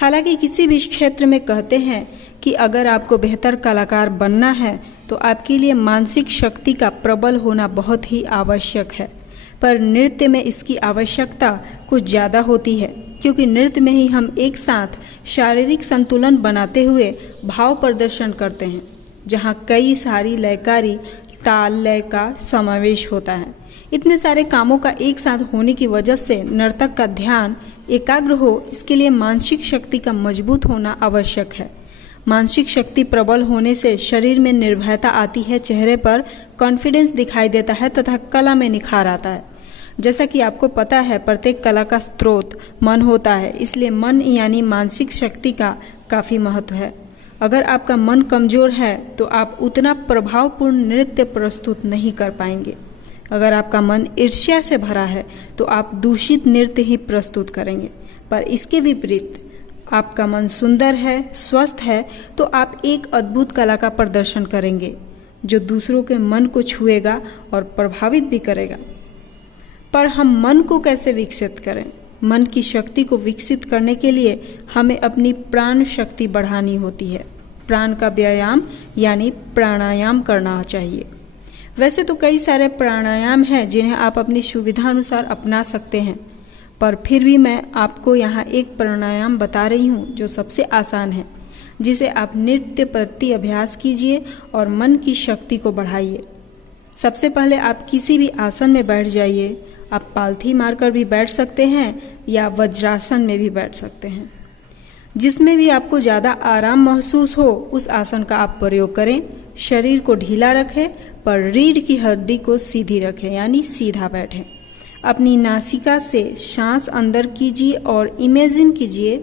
हालांकि किसी भी क्षेत्र में कहते हैं कि अगर आपको बेहतर कलाकार बनना है तो आपके लिए मानसिक शक्ति का प्रबल होना बहुत ही आवश्यक है। पर नृत्य में इसकी आवश्यकता कुछ ज़्यादा होती है, क्योंकि नृत्य में ही हम एक साथ शारीरिक संतुलन बनाते हुए भाव प्रदर्शन करते हैं, जहाँ कई सारी लयकारी ताल लय का समावेश होता है। इतने सारे कामों का एक साथ होने की वजह से नर्तक का ध्यान एकाग्र हो, इसके लिए मानसिक शक्ति का मजबूत होना आवश्यक है। मानसिक शक्ति प्रबल होने से शरीर में निर्भयता आती है, चेहरे पर कॉन्फिडेंस दिखाई देता है तथा कला में निखार आता है। जैसा कि आपको पता है, प्रत्येक कला का स्रोत मन होता है, इसलिए मन यानी मानसिक शक्ति का काफ़ी महत्व है। अगर आपका मन कमज़ोर है तो आप उतना प्रभावपूर्ण नृत्य प्रस्तुत नहीं कर पाएंगे। अगर आपका मन ईर्ष्या से भरा है तो आप दूषित नृत्य ही प्रस्तुत करेंगे। पर इसके विपरीत आपका मन सुंदर है, स्वस्थ है, तो आप एक अद्भुत कला का प्रदर्शन करेंगे जो दूसरों के मन को छुएगा और प्रभावित भी करेगा। पर हम मन को कैसे विकसित करें? मन की शक्ति को विकसित करने के लिए हमें अपनी प्राण शक्ति बढ़ानी होती है। प्राण का व्यायाम यानी प्राणायाम करना चाहिए। वैसे तो कई सारे प्राणायाम हैं जिन्हें आप अपनी सुविधा अनुसार अपना सकते हैं, पर फिर भी मैं आपको यहाँ एक प्राणायाम बता रही हूँ जो सबसे आसान है, जिसे आप नित्य प्रति अभ्यास कीजिए और मन की शक्ति को बढ़ाइए। सबसे पहले आप किसी भी आसन में बैठ जाइए। आप पालथी मारकर भी बैठ सकते हैं या वज्रासन में भी बैठ सकते हैं। जिसमें भी आपको ज़्यादा आराम महसूस हो उस आसन का आप प्रयोग करें। शरीर को ढीला रखें पर रीढ़ की हड्डी को सीधी रखें, यानी सीधा बैठें। अपनी नासिका से सांस अंदर कीजिए और इमेजिन कीजिए,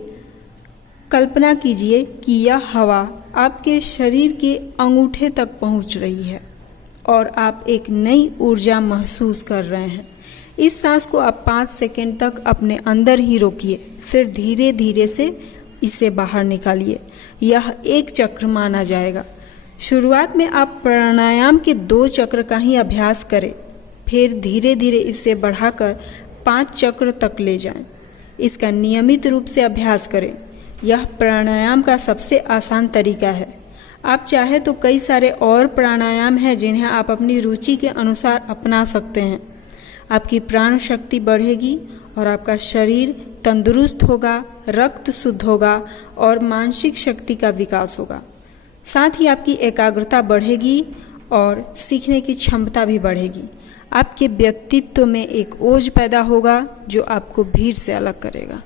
कल्पना कीजिए कि यह हवा आपके शरीर के अंगूठे तक पहुंच रही है और आप एक नई ऊर्जा महसूस कर रहे हैं। इस सांस को आप 5 सेकंड तक अपने अंदर ही रोकिए, फिर धीरे धीरे से इसे बाहर निकालिए। यह एक चक्र माना जाएगा। शुरुआत में आप प्राणायाम के 2 चक्र का ही अभ्यास करें, फिर धीरे धीरे इसे बढ़ाकर 5 चक्र तक ले जाएं। इसका नियमित रूप से अभ्यास करें। यह प्राणायाम का सबसे आसान तरीका है। आप चाहे तो कई सारे और प्राणायाम हैं जिन्हें आप अपनी रुचि के अनुसार अपना सकते हैं। आपकी प्राण शक्ति बढ़ेगी और आपका शरीर तंदुरुस्त होगा, रक्त शुद्ध होगा और मानसिक शक्ति का विकास होगा। साथ ही आपकी एकाग्रता बढ़ेगी और सीखने की क्षमता भी बढ़ेगी। आपके व्यक्तित्व में एक ओज पैदा होगा जो आपको भीड़ से अलग करेगा।